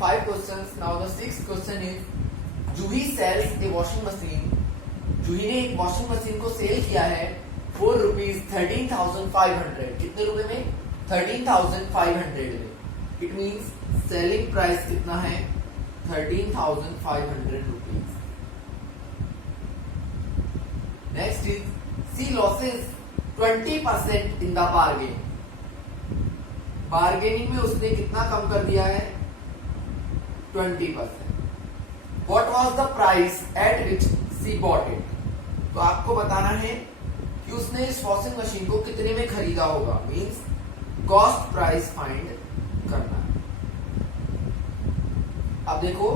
5 questions. Now the sixth question is, Juhi sells a washing machine. जूही ने एक washing machine को cell किया है फॉर रुपीज 13,500. कितने रुपए में? 13,500 में. इट मीन्स सेलिंग प्राइस कितना है? 13,500 rupees. Next is she loses 20% in the bargain. Bargaining में उसने कितना कम कर दिया है? 20%. What was the price at which she bought it? तो आपको बताना है कि उसने इस वॉशिंग मशीन को कितने में खरीदा होगा. मीन्स कॉस्ट प्राइस फाइंड करना है. अब देखो,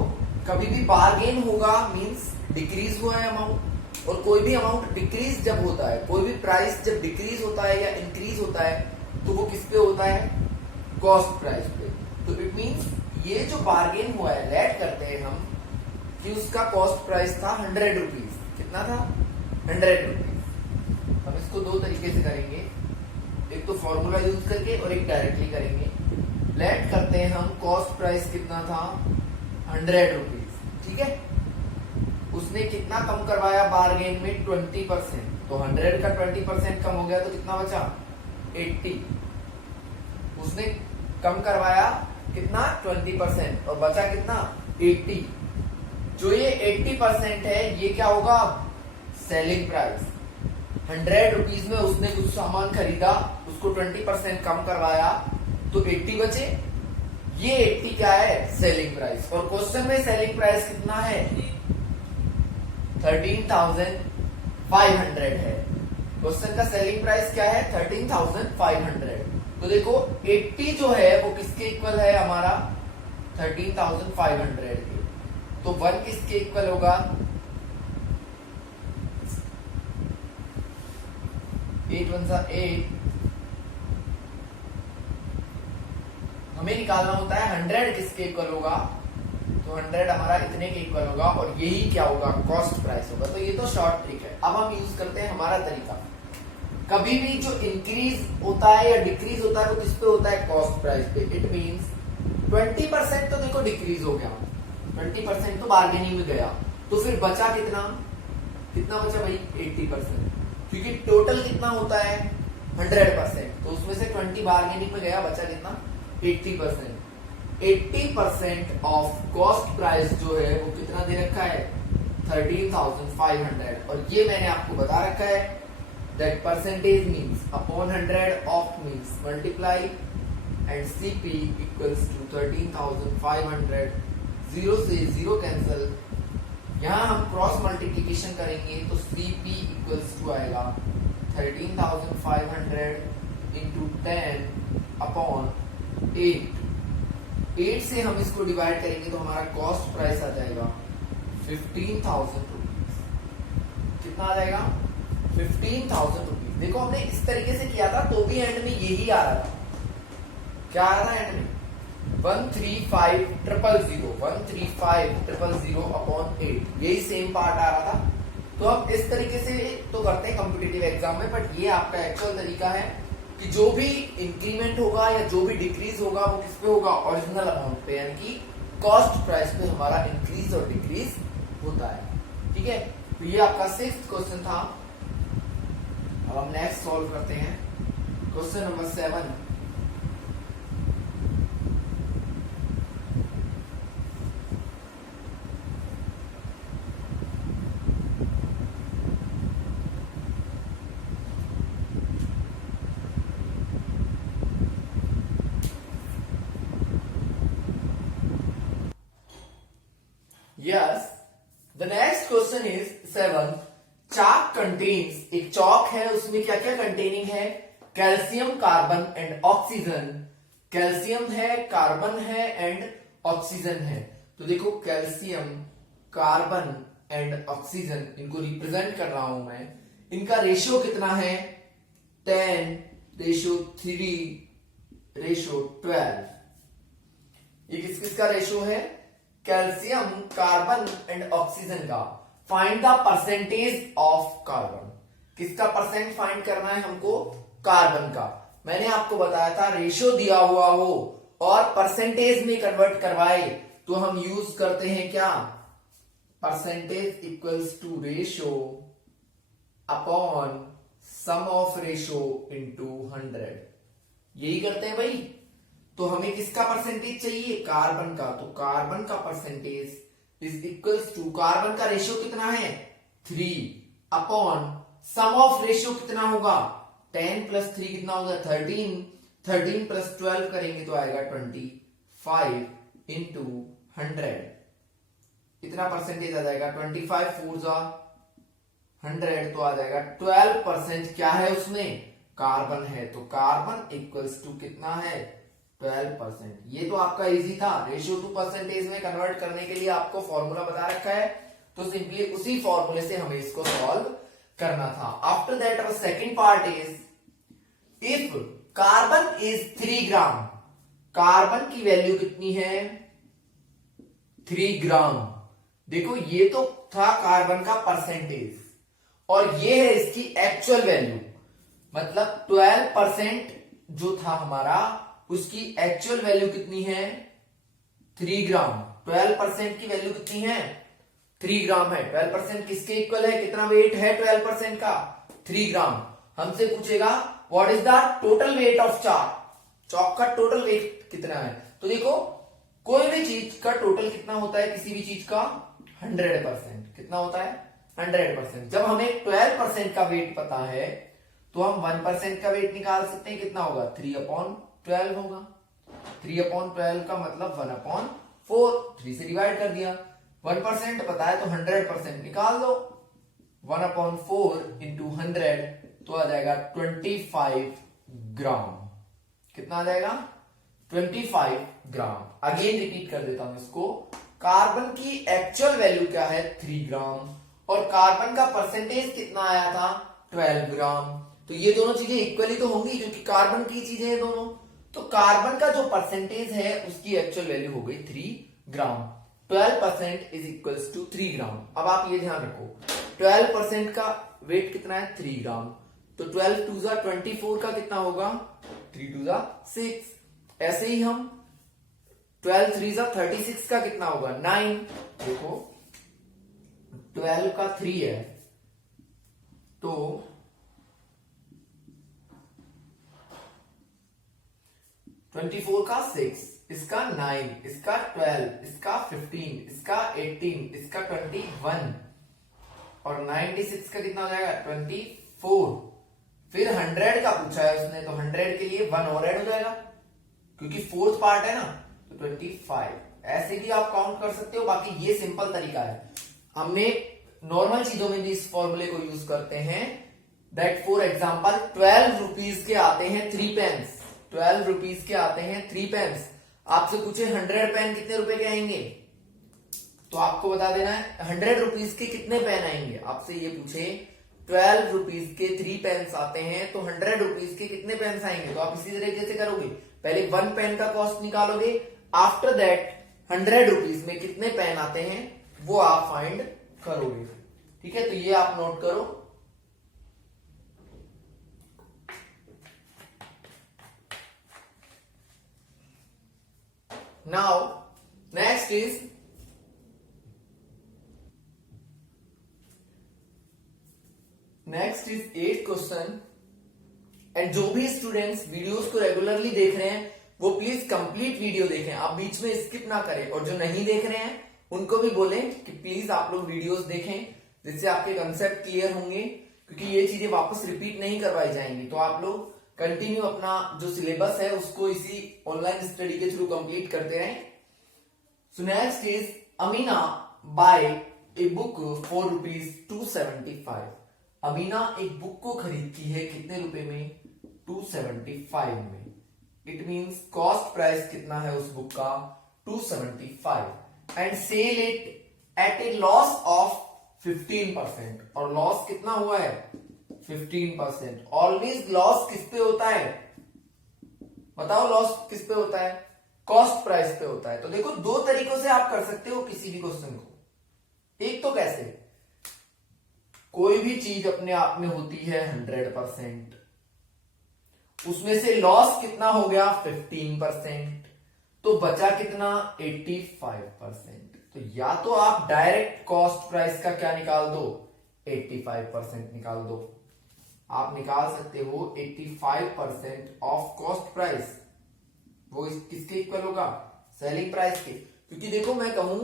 कभी भी बार्गेन होगा मीन्स डिक्रीज हुआ है अमाउंट, और कोई भी अमाउंट डिक्रीज जब होता है, कोई भी प्राइस जब डिक्रीज होता है या इंक्रीज होता है, तो वो किस पे होता है? कॉस्ट प्राइस पे. तो इट मीन्स ये जो बार्गेन हुआ है, लेट करते हैं हम कि उसका कॉस्ट प्राइस था 100 रुपीज. कितना था? 100 रुपीज. हम इसको दो तरीके से करेंगे, एक तो फॉर्मूला यूज करके और एक डायरेक्टली करेंगे. लेट करते हैं हम कॉस्ट प्राइस कितना था? 100 रुपीज. ठीक है. उसने कितना कम करवाया बार्गेन में? 20%. तो 100 का 20% कम हो गया तो कितना बचा? 80. उसने कम करवाया कितना? 20%, और बचा कितना? 80. जो ये 80% है, ये क्या होगा? Selling price. 100 रुपीज में उसने कुछ सामान खरीदा, उसको 20% कम करवाया, तो 80 बचे. ये 80 क्या है? Selling price. और क्वेश्चन में सेलिंग प्राइस कितना है? 13,500 है. क्वेश्चन का सेलिंग प्राइस क्या है? 13,500. तो देखो 80 जो है वो किसके इक्वल है? हमारा 13,500 के. तो 1 किसके इक्वल होगा? 8 1 8. हमें निकालना होता है 100 किसके इक्वल होगा. तो 100 हमारा इतने के इक्वल होगा, और यही क्या होगा? कॉस्ट प्राइस होगा. तो ये तो शॉर्ट ट्रिक है. अब हम यूज करते हैं हमारा तरीका. कभी भी जो इंक्रीज होता है या डिक्रीज होता है वो किस पे होता है? कॉस्ट प्राइस पे. इट मींस 20% तो देखो डिक्रीज हो गया, 20% तो बार्गेनिंग में गया, तो फिर बचा कितना? कितना बचा भाई? 80%. क्योंकि टोटल कितना होता है? 100%. तो उसमें से 20 बार्गेनिंग में गया, बचा कितना? 80%. 80% ऑफ कॉस्ट प्राइस जो है वो कितना दे रखा है? 13,500. और ये मैंने आपको बता रखा है that percentage means upon 100 of means multiply, and CP equals to 13,500. 0 से 0 कैंसल. यहां हम क्रॉस मल्टीप्लीकेशन करेंगे तो CP इक्वल्स टू आएगा 13,500 इंटू 10 अपॉन 8. 8 से हम इसको डिवाइड करेंगे तो हमारा कॉस्ट प्राइस आ जाएगा 15,000 रुपीज. कितना आ जाएगा? 15,000 रुपीज. देखो हमने इस तरीके से किया था तो भी एंड में यही आ रहा था. क्या आ रहा था एंड में? 135,000 135,000 अपॉन 8. यही सेम पार्ट आ रहा था. तो हम इस तरीके से तो करते हैं कॉम्पिटिटिव एग्जाम में, बट ये आपका एक्चुअल तरीका है कि जो भी इंक्रीमेंट होगा या जो भी डिक्रीज होगा वो किस पे होगा? ओरिजिनल अमाउंट पे, यानी कि कॉस्ट प्राइस पे हमारा इंक्रीज और डिक्रीज होता है. ठीक है. तो ये आपका 6th क्वेश्चन था. अब हम नेक्स्ट सॉल्व करते हैं. Question number 7. Yes, the next question is 7. Chalk contains. एक चौक है, उसमें क्या क्या कंटेनिंग है? Calcium, carbon and oxygen. Calcium है, कार्बन है एंड ऑक्सीजन है. तो देखो कैल्शियम, कार्बन एंड ऑक्सीजन, इनको रिप्रेजेंट कर रहा हूं मैं. इनका रेशियो कितना है? 10:3:12. ये किस किस का रेशियो है? कैल्शियम, कार्बन एंड ऑक्सीजन का. Find the percentage of carbon. किसका परसेंट फाइंड करना है हमको? कार्बन का. मैंने आपको बताया था रेशियो दिया हुआ हो और परसेंटेज में कन्वर्ट करवाए तो हम यूज करते हैं क्या, percentage equals to ratio upon sum of ratio into 100, यही करते हैं भाई। तो हमें किसका परसेंटेज चाहिए, कार्बन का, तो कार्बन का percentage is equals to, carbon का रेशियो कितना है 3 अपॉन सम ऑफ रेशियो कितना होगा 10 प्लस 3 कितना होगा 13, 13 प्लस 12 करेंगे तो आएगा 25 इंटू 100, इतना परसेंटेज आ जाएगा 25 4 जा 100, तो आ जाएगा 12% क्या है उसमें, कार्बन है, तो कार्बन इक्वल्स टू कितना है 12%। ये तो आपका इजी था, रेशियो टू परसेंटेज में कन्वर्ट करने के लिए आपको फॉर्मूला बता रखा है, तो सिंपली उसी फॉर्मूले से हमें इसको सॉल्व करना था। After that our second part is if carbon is 3 gram, carbon की वैल्यू कितनी है 3 ग्राम। देखो ये तो था कार्बन का परसेंटेज और ये है इसकी एक्चुअल वैल्यू, मतलब 12% जो था हमारा उसकी एक्चुअल वैल्यू कितनी है 3 ग्राम। 12% की वैल्यू कितनी है 3 ग्राम है। 12% किसके इक्वल है, कितना वेट है 12% का 3 ग्राम। हमसे पूछेगा what is the total weight of chalk का टोटल वेट कितना है। तो देखो कोई भी चीज का टोटल कितना होता है, किसी भी चीज का 100%, कितना होता है 100%। जब हमें 12% का वेट पता है तो हम 1% का वेट निकाल सकते हैं, कितना होगा 3/12 होगा। 3/12 का मतलब 1/4, 3 से डिवाइड कर दिया। 1% पता है तो 100% निकाल दो, 1/4 इंटू 100 तो आ जाएगा 25 ग्राम। कितना आ जाएगा 25 ग्राम। अगेन रिपीट कर देता हूं इसको, कार्बन की एक्चुअल वैल्यू क्या है 3 ग्राम और कार्बन का परसेंटेज कितना आया था 12 ग्राम। तो ये दोनों चीजें इक्वली तो होंगी क्योंकि कार्बन की चीजें हैं दोनों। तो कार्बन का जो परसेंटेज है उसकी एक्चुअल वैल्यू हो गई 3 ग्राम। 12% इज इक्वल्स टू 3 ग्राम। अब आप ये ध्यान रखो 12% का वेट कितना है 3 ग्राम, तो 12 2 जा 24 का कितना होगा 3 2 जा 6। ऐसे ही हम 12 3 जा 36 का कितना होगा 9। देखो 12 का 3 है तो 24 का 6, इसका 9, इसका 12, इसका 15, इसका 18, इसका 21 और 96 का कितना हो जाएगा 24। फिर 100 का पूछा है उसने तो 100 के लिए 1 और ऐड हो जाएगा क्योंकि फोर्थ पार्ट है ना, तो 25। ऐसे भी आप काउंट कर सकते हो, बाकी ये सिंपल तरीका है। हमने नॉर्मल चीजों में भी इस फॉर्मूले को यूज करते हैं। दैट फॉर एग्जांपल 12 रुपीज के आते हैं 3 पेन्स, 12 रुपीज के आते हैं 3 पेन्स। आपसे पूछे 100 पेन कितने रुपए के आएंगे, तो आपको बता देना है 100 रुपीज के कितने पेन आएंगे। आपसे ये पूछे 12 रुपीज के 3 पेन्स आते हैं तो 100 रुपीज के कितने पेन्स आएंगे, तो आप इसी तरीके से करोगे। पहले 1 पेन का कॉस्ट निकालोगे, आफ्टर दैट 100 रुपीज में कितने पेन आते हैं वो आप फाइंड करोगे। ठीक है, तो ये आप नोट करो। Now, next is eighth question. And जो भी स्टूडेंट्स वीडियोस को रेगुलरली देख रहे हैं वो प्लीज कंप्लीट वीडियो देखें, आप बीच में स्किप ना करें। और जो नहीं देख रहे हैं उनको भी बोलें कि प्लीज आप लोग वीडियोस देखें, जिससे आपके कंसेप्ट क्लियर होंगे, क्योंकि ये चीजें वापस रिपीट नहीं करवाई जाएंगी। तो आप लोग कंटिन्यू अपना जो सिलेबस है उसको इसी ऑनलाइन स्टडी के थ्रू कंप्लीट करते रहें। So next is Amina buy a book for ₹275। Amina एक बुक को खरीदती है कितने रुपए में 275 में। इट मींस कॉस्ट प्राइस कितना है उस बुक का 275 and sell it at a loss of 15%। और लॉस कितना हुआ है 15%। ऑलवेज लॉस किस पे होता है, बताओ लॉस किस पे होता है, कॉस्ट प्राइस पे होता है। तो देखो दो तरीकों से आप कर सकते हो किसी भी क्वेश्चन को। एक तो कैसे, कोई भी चीज अपने आप में होती है 100%, उसमें से लॉस कितना हो गया 15%, तो बचा कितना 85%। तो या तो आप डायरेक्ट कॉस्ट प्राइस का क्या निकाल दो 85% निकाल दो। आप निकाल सकते हो 85% ऑफ कॉस्ट प्राइस, वो किसके इक्वल होगा सेलिंग प्राइस के। क्योंकि देखो मैं कहूं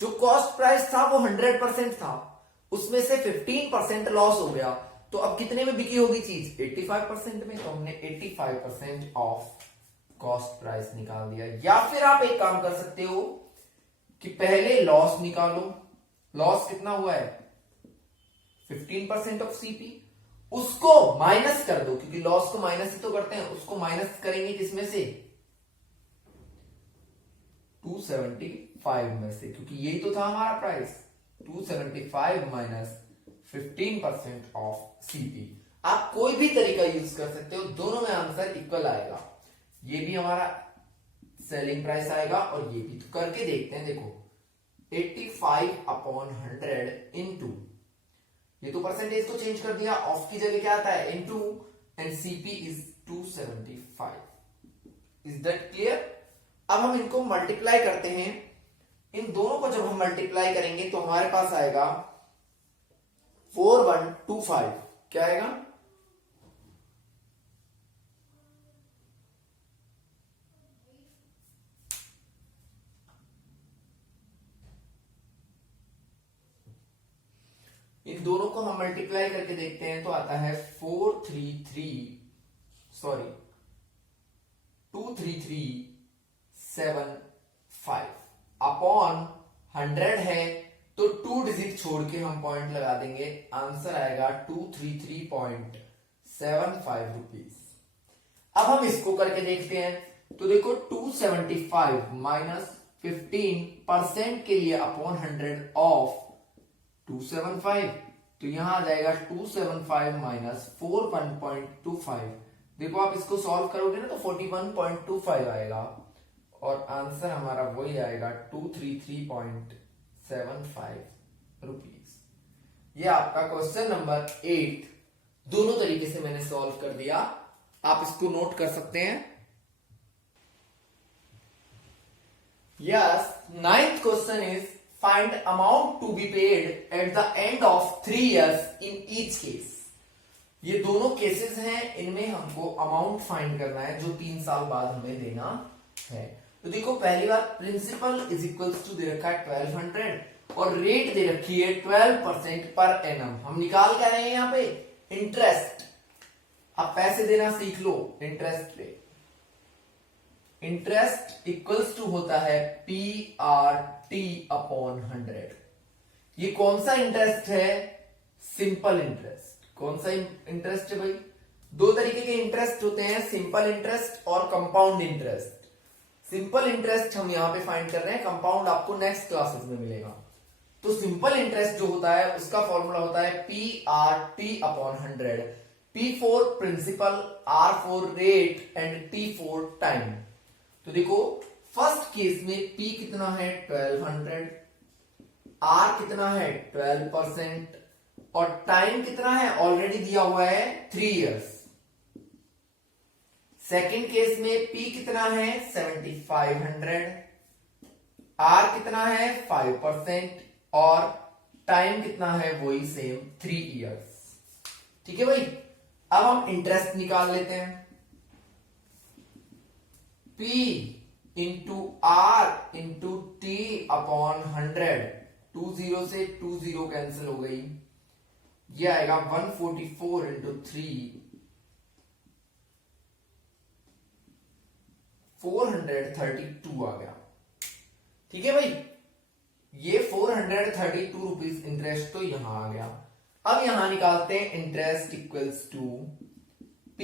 जो कॉस्ट प्राइस था वो 100% था, उसमें से 15% लॉस हो गया, तो अब कितने में बिकी होगी चीज 85% में। तो हमने 85% ऑफ कॉस्ट प्राइस निकाल दिया। या फिर आप एक काम कर सकते हो कि पहले लॉस निकालो, लॉस कितना हुआ है 15% ऑफ सीपी, उसको माइनस कर दो, क्योंकि लॉस को माइनस ही तो करते हैं, उसको माइनस करेंगे किसमें से 275 में से, क्योंकि यही तो था हमारा प्राइस 275 माइनस 15% ऑफ सीपी। आप कोई भी तरीका यूज कर सकते हो, दोनों में आंसर इक्वल आएगा। ये भी हमारा सेलिंग प्राइस आएगा और ये भी। तो करके देखते हैं, देखो 85/100 इनटू, ये तो परसेंटेज को चेंज कर दिया, ऑफ की जगह क्या आता है into, and CP is 275। Is that clear. अब हम इनको मल्टीप्लाई करते हैं, इन दोनों को जब हम मल्टीप्लाई करेंगे तो हमारे पास आएगा 4125। क्या आएगा इन दोनों को हम मल्टीप्लाई करके देखते हैं तो आता है 23375 अपॉन 100 है, तो 2 डिजिट छोड़ के हम पॉइंट लगा देंगे, आंसर आएगा 233.75 रुपीज। अब हम इसको करके देखते हैं, तो देखो 275 माइनस 15% के लिए अपॉन 100 ऑफ 275, तो यहां आ जाएगा 275 माइनस 41.25। देखो आप इसको सॉल्व करोगे ना तो 41.25 आएगा और आंसर हमारा वही आएगा 233.75 रुपीज। ये आपका क्वेश्चन नंबर 8 दोनों तरीके से मैंने सॉल्व कर दिया, आप इसको नोट कर सकते हैं। Yes, 9th question is find amount to be paid at the end of 3 years in each case। ये दोनों केसेस हैं, इनमें हमको अमाउंट फाइंड करना है जो 3 साल बाद हमें देना है। तो देखो पहली बात, प्रिंसिपल इज इक्वल्स टू दे रखा है 1200 और रेट दे रखी है 12% पर एनम। हम निकाल क्या रहे हैं यहाँ पे इंटरेस्ट। अब पैसे देना सीख लो इंटरेस्ट पे। इंटरेस्ट इक्वल्स टू होता है PRT अपॉन 100। ये कौन सा इंटरेस्ट है सिंपल इंटरेस्ट। कौन सा इंटरेस्ट है भाई, दो तरीके के इंटरेस्ट होते हैं, सिंपल इंटरेस्ट और कंपाउंड इंटरेस्ट। सिंपल इंटरेस्ट हम यहां पे फाइंड कर रहे हैं, कंपाउंड आपको नेक्स्ट क्लासेस में मिलेगा। तो सिंपल इंटरेस्ट जो होता है उसका फॉर्मूला होता है PRT upon 100। P for principal, R for rate and T for time. तो देखो फर्स्ट केस में P कितना है 1200, R कितना है 12% और टाइम कितना है ऑलरेडी दिया हुआ है 3 इयर्स। सेकेंड केस में P कितना है 7500, R कितना है 5% और टाइम कितना है वही सेम 3 इयर्स। ठीक है भाई, अब हम इंटरेस्ट निकाल लेते हैं। P into R into T upon 100, 20 से 20 कैंसिल हो गई, ये आएगा 144 इंटू 3, 432 आ गया। ठीक है भाई, ये 432 रुपीज इंटरेस्ट तो यहां आ गया। अब यहां निकालते हैं interest equals to P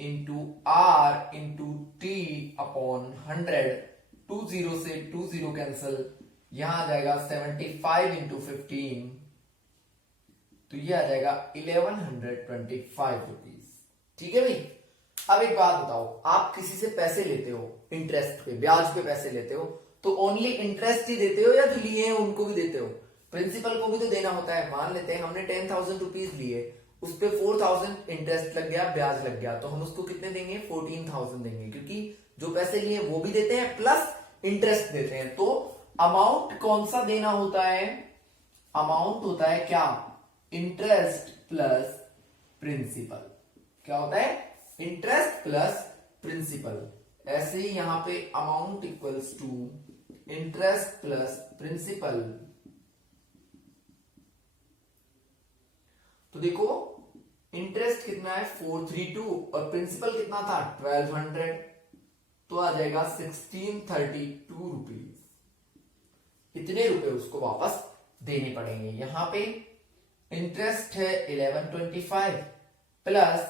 into R into T upon 100, 20 से 20 कैंसिल, यहां आ जाएगा 75 इंटू 15, तो ये आ जाएगा 1125 रुपीज। ठीक है भाई, अब एक बात बताओ, आप किसी से पैसे लेते हो इंटरेस्ट पे, ब्याज पे पैसे लेते हो, तो ओनली इंटरेस्ट ही देते हो या जो लिए हैं उनको भी देते हो? प्रिंसिपल को भी तो देना होता है। मान लेते हैं हमने 10,000 रुपीज लिए, उस पे 4,000 इंटरेस्ट लग गया, ब्याज लग गया, तो हम उसको कितने देंगे 14,000 देंगे, क्योंकि जो पैसे लिए वो भी देते हैं प्लस इंटरेस्ट देते हैं। तो अमाउंट कौन सा देना होता है? अमाउंट होता है क्या? Interest plus principal. क्या होता है? Interest plus principal. ऐसे ही यहां पे amount equals to interest plus principal. तो देखो इंटरेस्ट कितना है 432 और प्रिंसिपल कितना था 1200, तो आ जाएगा 1632 रुपीज। इतने रुपए उसको वापस देने पड़ेंगे। यहां पे इंटरेस्ट है 1125 प्लस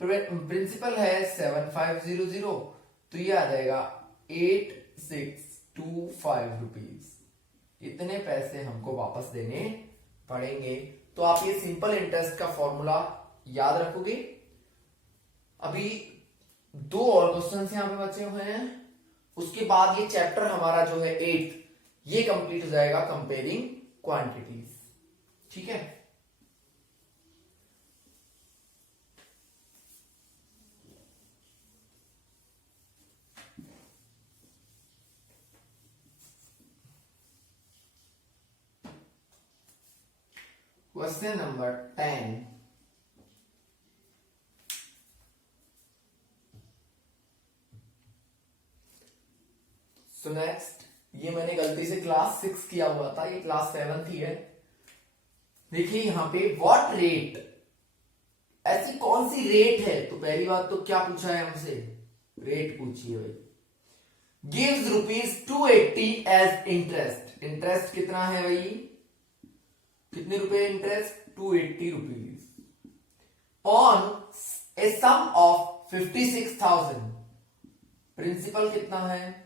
प्रिंसिपल है 7500, तो ये आ जाएगा 8625 रुपीज। इतने पैसे हमको वापस देने पड़ेंगे। तो आप ये सिंपल इंटरेस्ट का फॉर्मूला याद रखोगे। अभी 2 और क्वेश्चंस यहां पे बचे हुए हैं, उसके बाद ये चैप्टर हमारा जो है 8 ये कंप्लीट हो जाएगा, कंपेयरिंग क्वांटिटीज। ठीक है। Question number 10। सो नेक्स्ट, ये मैंने गलती से क्लास 6 किया हुआ था, ये क्लास 7 ही है। देखिए यहां पे व्हाट रेट, ऐसी कौन सी रेट है? तो पहली बात तो क्या पूछा है हमसे? रेट पूछी है भाई। Gives ₹280 as interest. इंटरेस्ट कितना है भाई? कितने रुपए interest? 280 rupees on a sum of 56,000। Principal कितना है?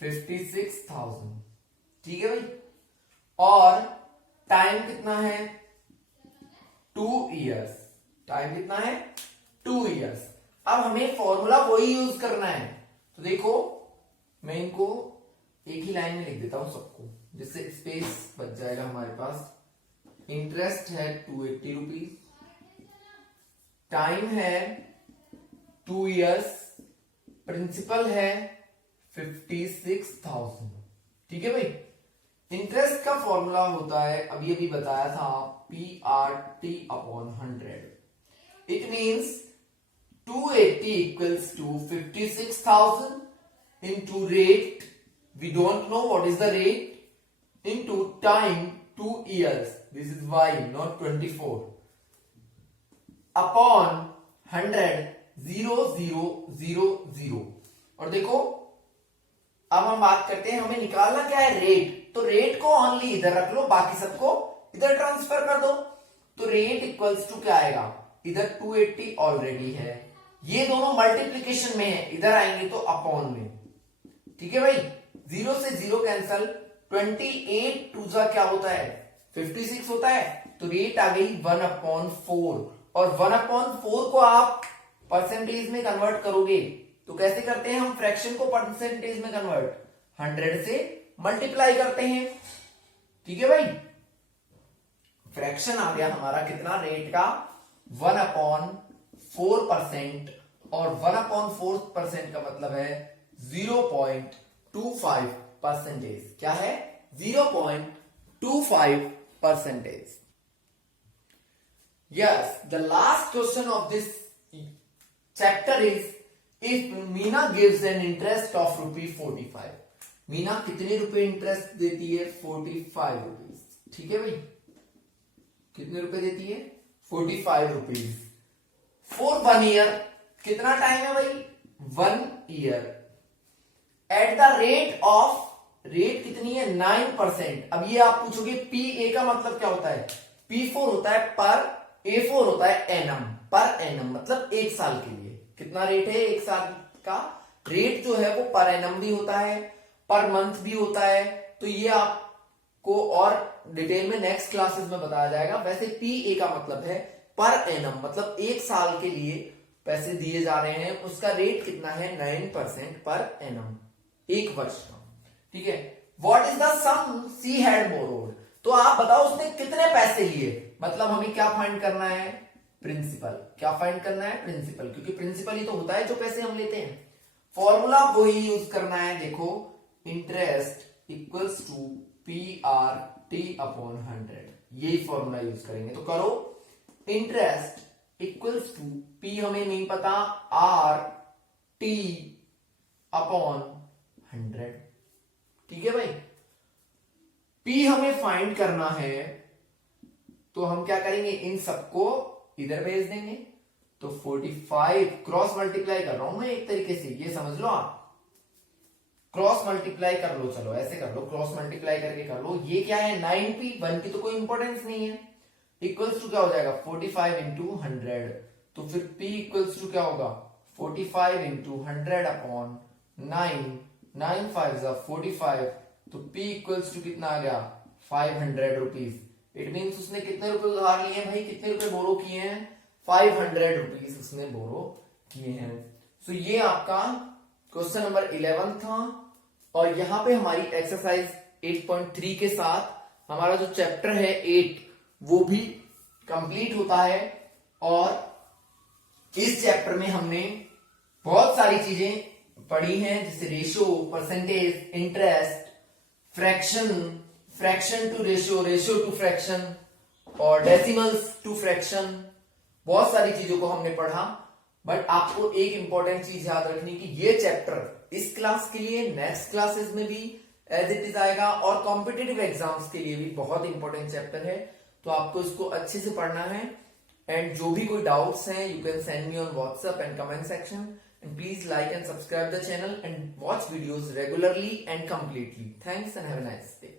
56,000। ठीक है भाई। और टाइम कितना है? 2 इयर्स। टाइम कितना है? 2 इयर्स। अब हमें फॉर्मूला वही यूज करना है। तो देखो मैं इनको एक ही लाइन में लिख देता हूं सबको, जिससे स्पेस बच जाएगा हमारे पास। इंटरेस्ट है 280 रुपीज, टाइम है 2 इयर्स, प्रिंसिपल है 56,000। ठीक है भाई। इंटरेस्ट का फॉर्मूला होता है, अभी अभी बताया था, PRT/100। It means 280 equals to 56,000 into rate, we don't know what is the rate, into time 2 years, this is y not 24, upon 100 0 0 0 0। और देखो अब हम बात करते हैं, हमें निकालना क्या है? रेट। तो रेट को ओनली इधर रख लो, बाकी सबको इधर ट्रांसफर कर दो। तो रेट इक्वल्स टू क्या आएगा? इधर 280 ऑलरेडी है, ये दोनों मल्टीप्लीकेशन में है, इधर आएंगे तो अपॉन में। ठीक है भाई। 0 से 0 कैंसल, 28 टू जा क्या होता है? 56 होता है। तो रेट आ गई 1/4, और 1/4 को आप परसेंटेज में कन्वर्ट करोगे तो कैसे करते हैं हम फ्रैक्शन को परसेंटेज में कन्वर्ट? 100 से मल्टीप्लाई करते हैं। ठीक है भाई। फ्रैक्शन आ गया हमारा कितना? रेट का 1/4%, और 1/4% का मतलब है 0.25%। क्या है? 0.25%। Yes, the last question of this chapter is, if Meena gives an interest of ₹45, Meena कितने रुपए इंटरेस्ट देती है? 45 रुपीज। ठीक है भाई। कितने रुपए देती है? 45 रुपीज फॉर 1 ईयर। कितना टाइम है भाई? 1 year. At the rate of, rate कितनी है? 9%। अब ये आप पूछोगे PA का मतलब क्या होता है? P4 होता है पर, A4 होता है एनम, पर एनम मतलब 1 साल के लिए। कितना रेट है 1 साल का? रेट जो है वो पर एनम भी होता है, पर मंथ भी होता है। तो ये आपको और डिटेल में नेक्स्ट क्लासेस में बताया जाएगा। वैसे PA का मतलब है पर एनम, मतलब 1 साल के लिए पैसे दिए जा रहे हैं, उसका रेट कितना है? 9% पर एनम, 1 वर्ष का। ठीक है। What is the sum she had borrowed? तो आप बताओ उसने कितने पैसे लिए, मतलब हमें क्या फाइंड करना है? प्रिंसिपल। क्या फाइंड करना है? प्रिंसिपल, क्योंकि प्रिंसिपल ही तो होता है जो पैसे हम लेते हैं। फॉर्मूला वही यूज करना है, देखो interest equals to P R T upon 100, यही फॉर्मूला यूज करेंगे। तो करो, इंटरेस्ट इक्वल्स टू पी हमें नहीं पता, आर टी अपॉन 100, ठीक है भाई। पी हमें फाइंड करना है, तो हम क्या करेंगे, इन सबको इधर भेज देंगे। तो 45 क्रॉस मल्टीप्लाई कर रहा हूं मैं एक तरीके से, ये समझ लो आप, क्रॉस मल्टीप्लाई कर लो, चलो ऐसे कर लो, क्रॉस मल्टीप्लाई करके कर लो। ये क्या है, 9p, 1 की तो कोई इंपॉर्टेंस नहीं है। इक्वल्स टू क्या हो जाएगा, 45 इंटू 100। तो फिर p इक्वल्स टू क्या होगा, 45 इंटू 100 अपॉन 9, 9 5 45, तो p इक्वल्स टू कितना आ गया, 500 रुपीज। इट मीन्स उसने कितने रुपए उधार लिए हैं भाई, कितने रुपए बोरो किए हैं, 500 रुपीज उसने बोरो किए हैं। सो ये आपका क्वेश्चन नंबर 11 था। और यहां पे हमारी एक्सरसाइज 8.3 के साथ हमारा जो चैप्टर है 8 वो भी कंप्लीट होता है। और इस चैप्टर में हमने बहुत सारी चीजें पढ़ी हैं, जैसे ratio, percentage, interest, fraction, fraction to ratio, ratio two fraction, और डेसिमल्स टू फ्रैक्शन, बहुत सारी चीजों को हमने पढ़ा। बट आपको एक इंपॉर्टेंट चीज याद रखनी कि ये चैप्टर इस क्लास के लिए, नेक्स्ट क्लासेस में भी एज इट इज आएगा, और कॉम्पिटिटिव एग्जाम्स के लिए भी बहुत इंपॉर्टेंट चैप्टर है। तो आपको इसको अच्छे से पढ़ना है। एंड जो भी कोई डाउट्स हैं, you can send me on WhatsApp and comment section. And please like and subscribe the channel and watch videos regularly and completely. Thanks and have a nice day.